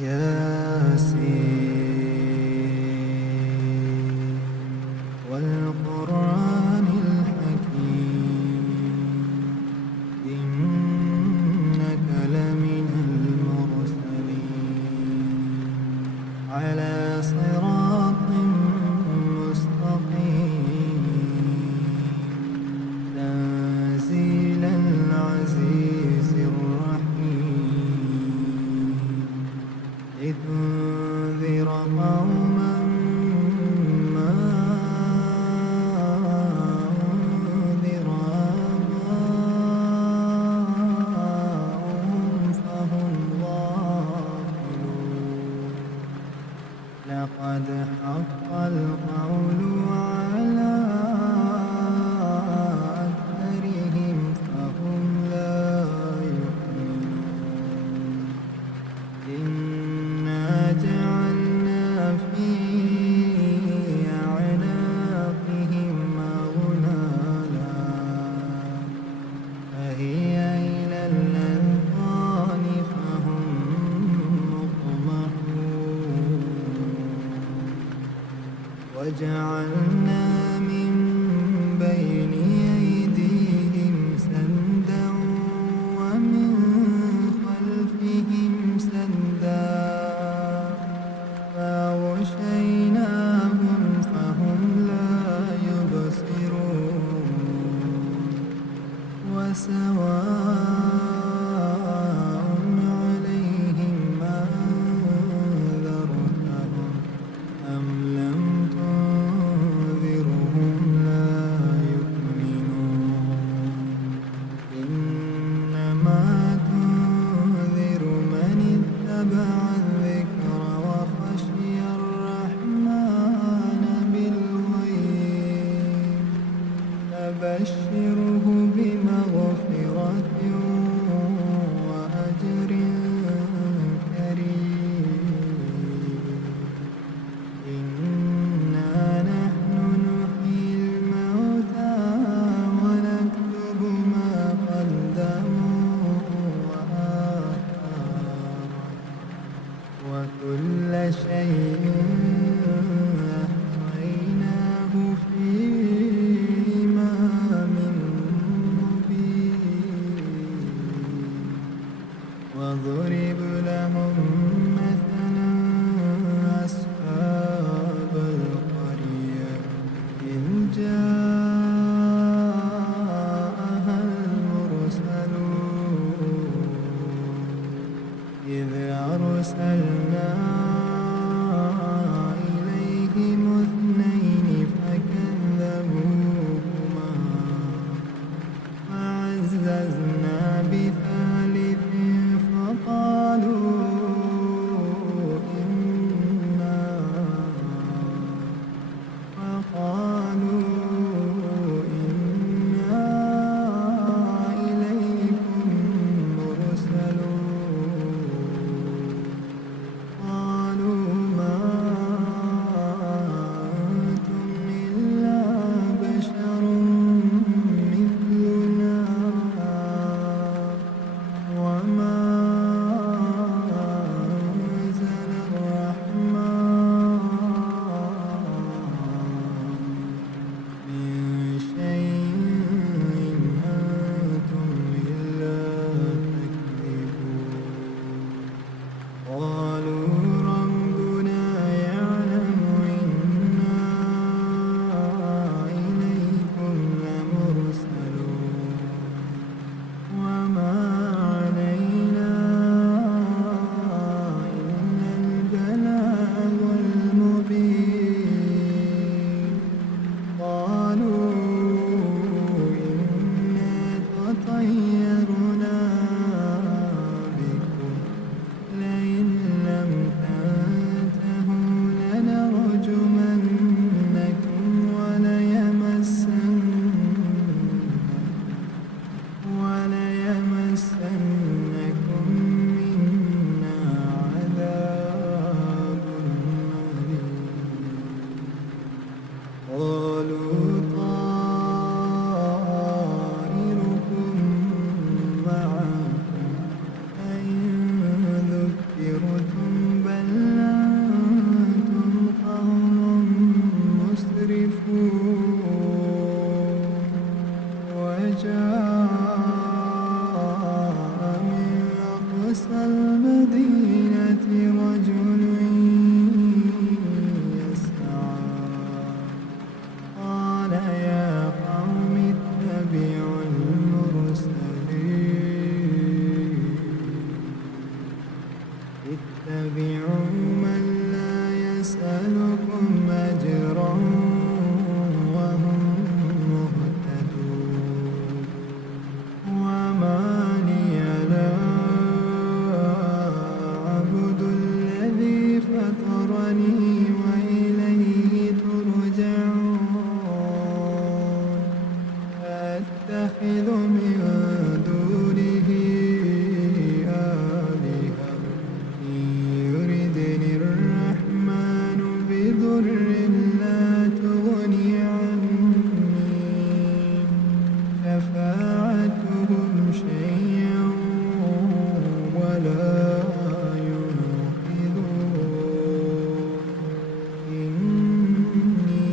ياسين والقرآن الحكيم إنك لمن المرسلين على صراط مستقيم تنزيل العزيز الرحيم لتنذر قوما ما أنذر آباؤهم فهم غافلون لقد حق القول على أكثرهم فهم لا يؤمنون إنا جعلنا في أعناقهم أغلالا فهي إلى الأذقان فهم مقمحون وجعلنا من بين أيديهم سدا ومن خلفهم سدا فأغشيناهم فهم لا يبصرون وسواء عليهم أنذرتهم أم لم تنذرهم لا يؤمنون إنما تنذر من اتبع الذكر وخشي الرحمن بالغيب فبشره بمغفرة وأجر كريم إنا نحن نحيي الموتى ونكتب ما قدموا وآثارهم وكل شيء أحصيناه في إمام مبين واضرب لهم مثلا أصحاب القرية إذ جاءها المرسلون إذ أرسلنا إليهم اثنين فكذبوهما فعززنا بثالث فقالوا إنا إليكم مرسلون قالوا اتبعوا من لا يسألكم أجرا وهم مهتدون وما لي لا أعبد الذي فطرني وإليه ترجعون أتخذ من دونه آلهة إن يردني الرحمن بضر لا تغني عني شفاعتهم شيئا ولا ينقذون إني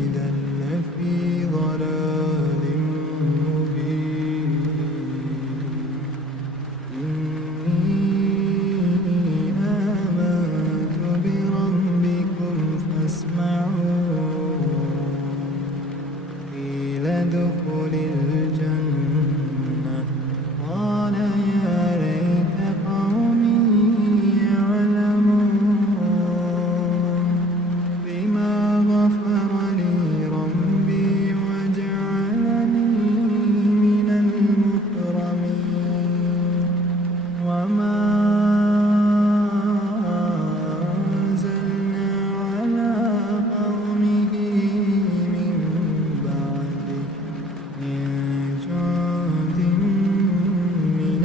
إذا لفي ضلال مبين إني آمنت بربكم فاسمعون قيل ادخل الجنة قال يا ليت قومي يعلمون بما غفر لي ربي وجعلني من المكرمين وما أنزلنا على قومه من بعده من جند من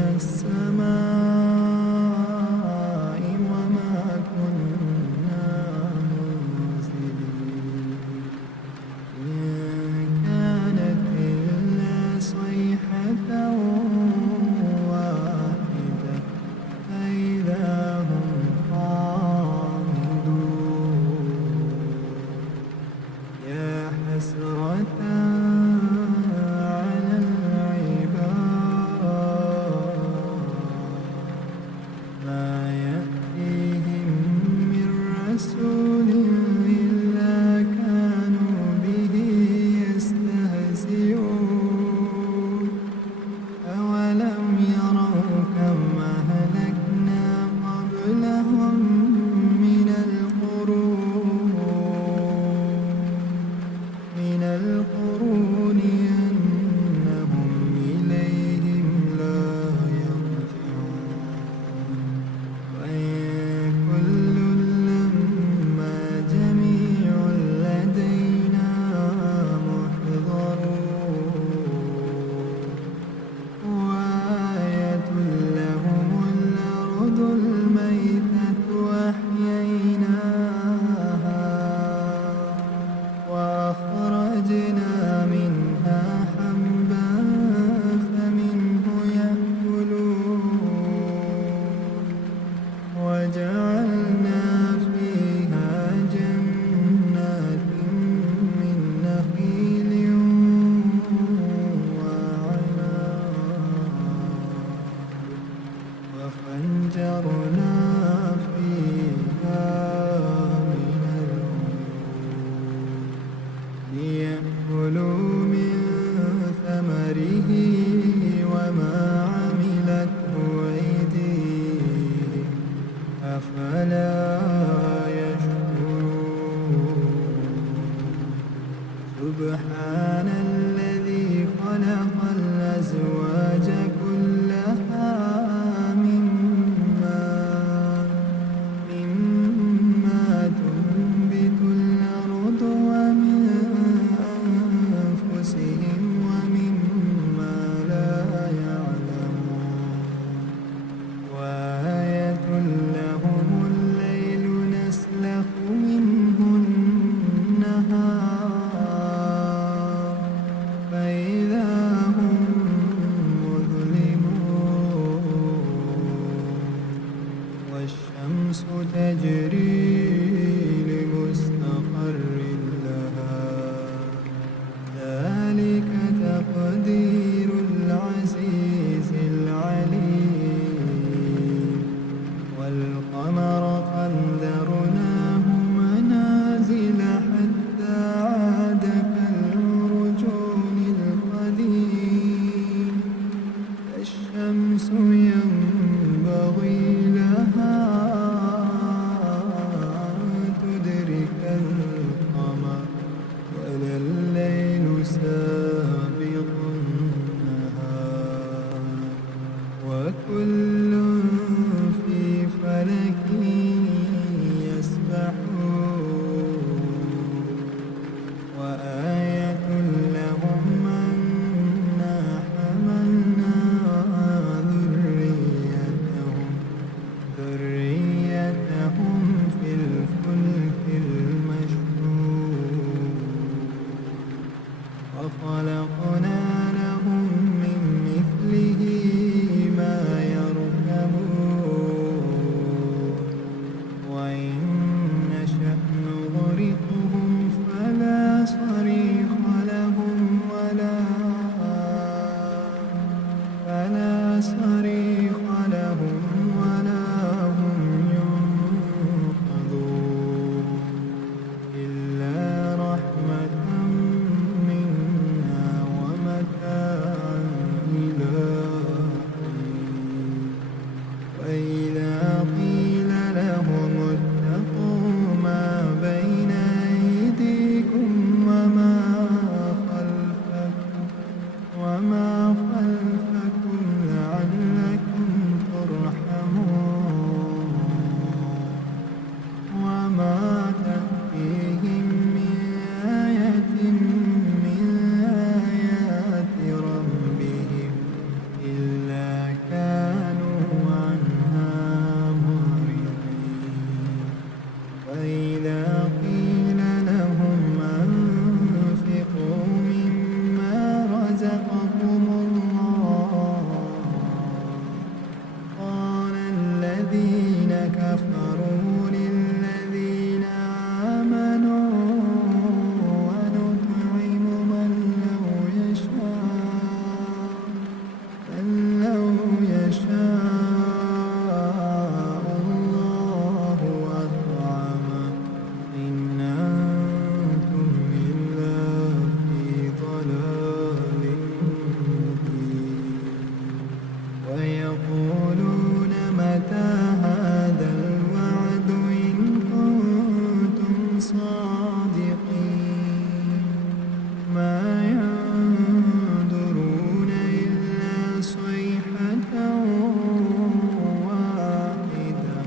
السماء وما كنا منزلين إن كانت إلا صيحة واحدة فإذا هم خامدون يا حسرة على العباد ما يأتيهم من رسول إلا كانوا به يستهزئون أولم يروا كم أهلكنا قبلهم من القرون أنهم إليهم لا يرجعون وإن كل لما جميع لدينا محضرون وآية لهم الأرض الميتة أحييناها وأخرجنا منها حبا فمنه يأكلون وجعلنا فيها جنات من نخيل وعناب وفجرنا فيها من العيون ليأكلوا من ثمره وما عملته أيديهم أفلا يشكرون سبحان الذي خلق الأزواج كلها مما تنبت الأرض ومن أنفسهم ومما لا يعلمون وآية لهم الليل نسلخ منه النهار فإذا هم مظلمون والشمس تجري لمستقر لها ذلك تقدير العزيز العليم والقمر قدرناه منازل حتى عاد كالعرجون القديم الشمس ينبغي لها ذريتهم في الفلك المشحون وخلقنا لهم من مثله ما يركبون وإن نشأ نغرقهم فلا صريخ لهم ولا هم ينقذون إلا رحمة منا ومتاعا إلى حين وإذا قيل لهم اتقوا ما بين أيديكم وما خلفكم لعلكم ترحمون وما تأتيهم من آية من آيات ربهم إلا كانوا عنها معرضين وإذا قيل لهم أنفقوا مما رزقكم الله قال الذين كفروا للذين آمنوا ونطعم من لو يشاء الله أطعمه إن أنتم إلا في ضلال مبين ويقولون متى هذا الوعد إن كنتم صادقين ما ينظرون إلا صيحة واحدة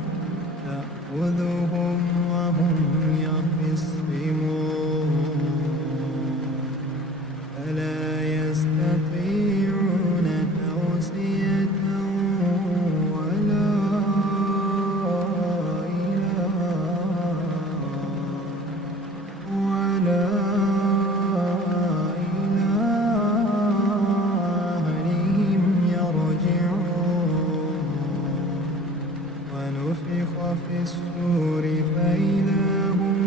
تأخذهم وهم يخصمون فلا يستطيعون توصية ولا إلى أهلهم يرجعون ونفخ في الصور فإذا هم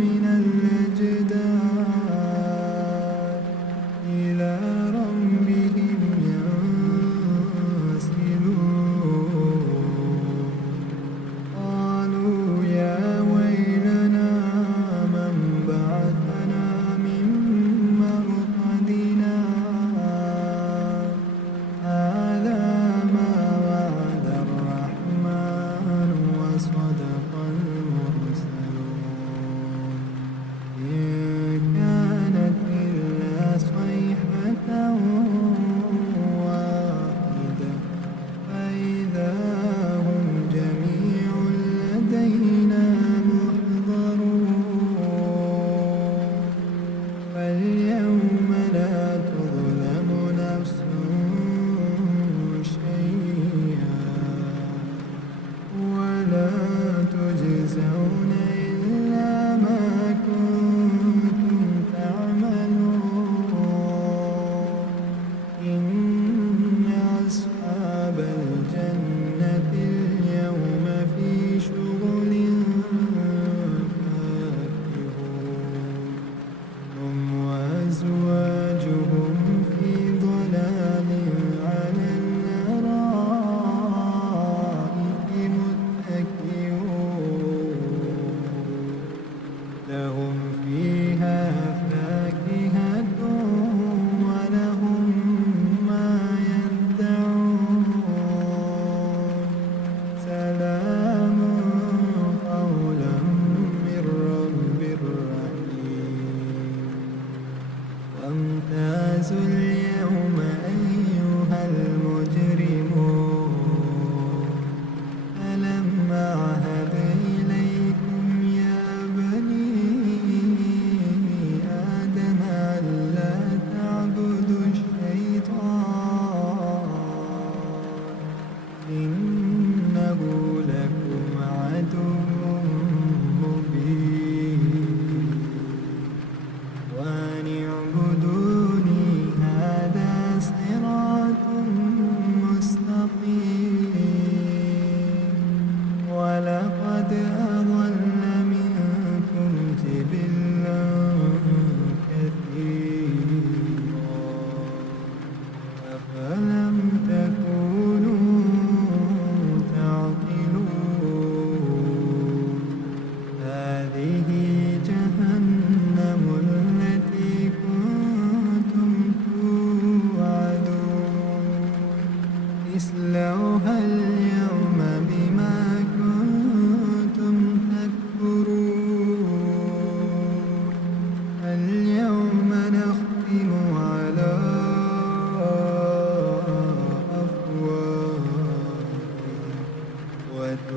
من الأجداث إلى ربهم ينسلون قالوا يا ويلنا من بعثنا من مرقدنا هذا ما وعد الرحمن وصدق المرسلون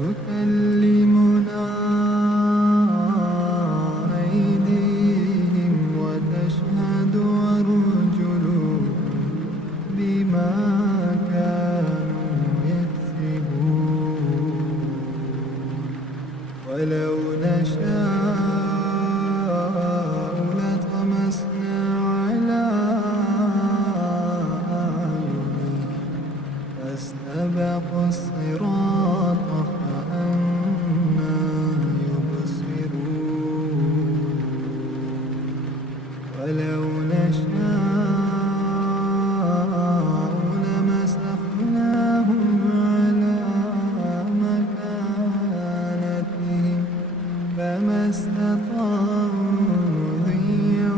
تكلمنا أيديهم وتشهد أرجلهم بما كانوا يكسبون ولو نشاء لطمسنا على أعينهم فاستبقوا الصراط فأنى يبصرون ولو نشاء لمسخناهم على مكانتهم فما استطاعوا مضيا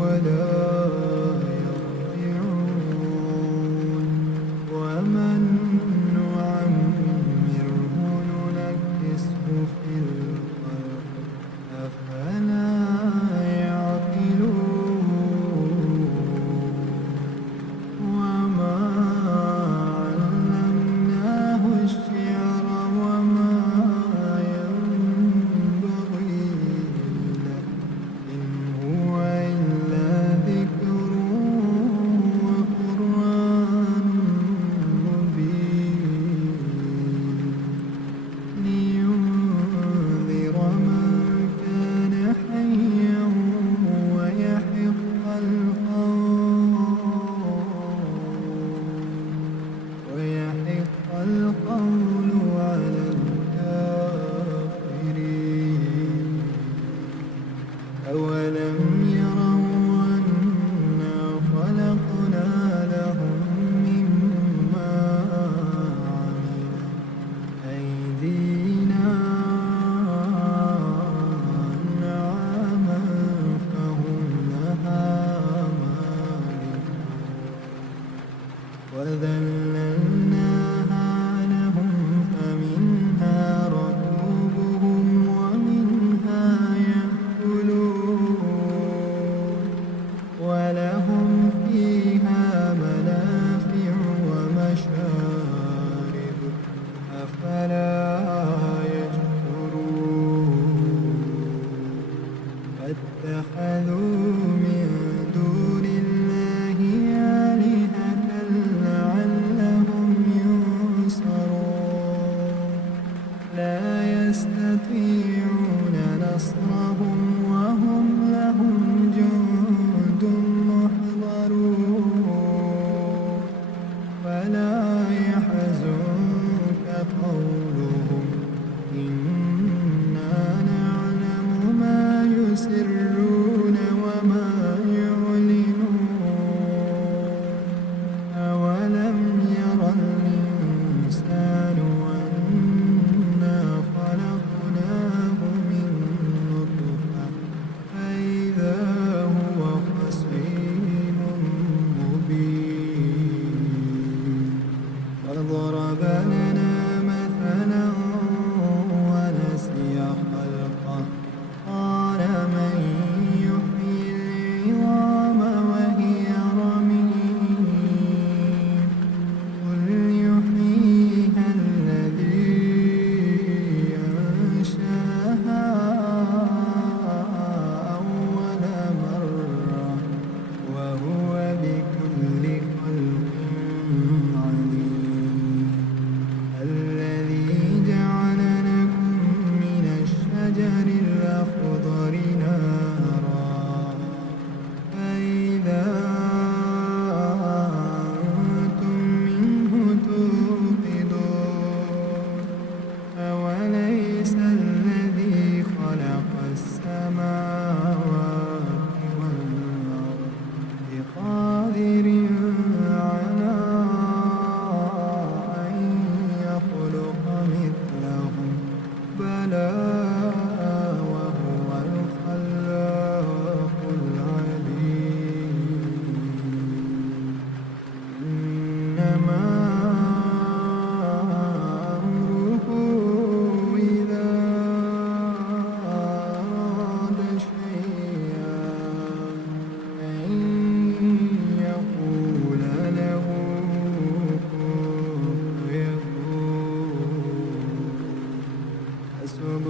ولا يرجعون ومن نعمره ننكسه في الخلق أفلا يعقلون وما علمناه الشعر وما ينبغي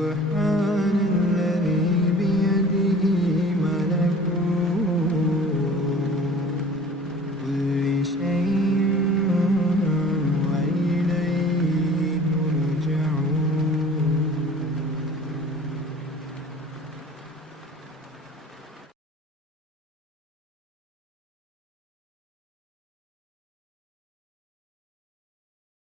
سبحان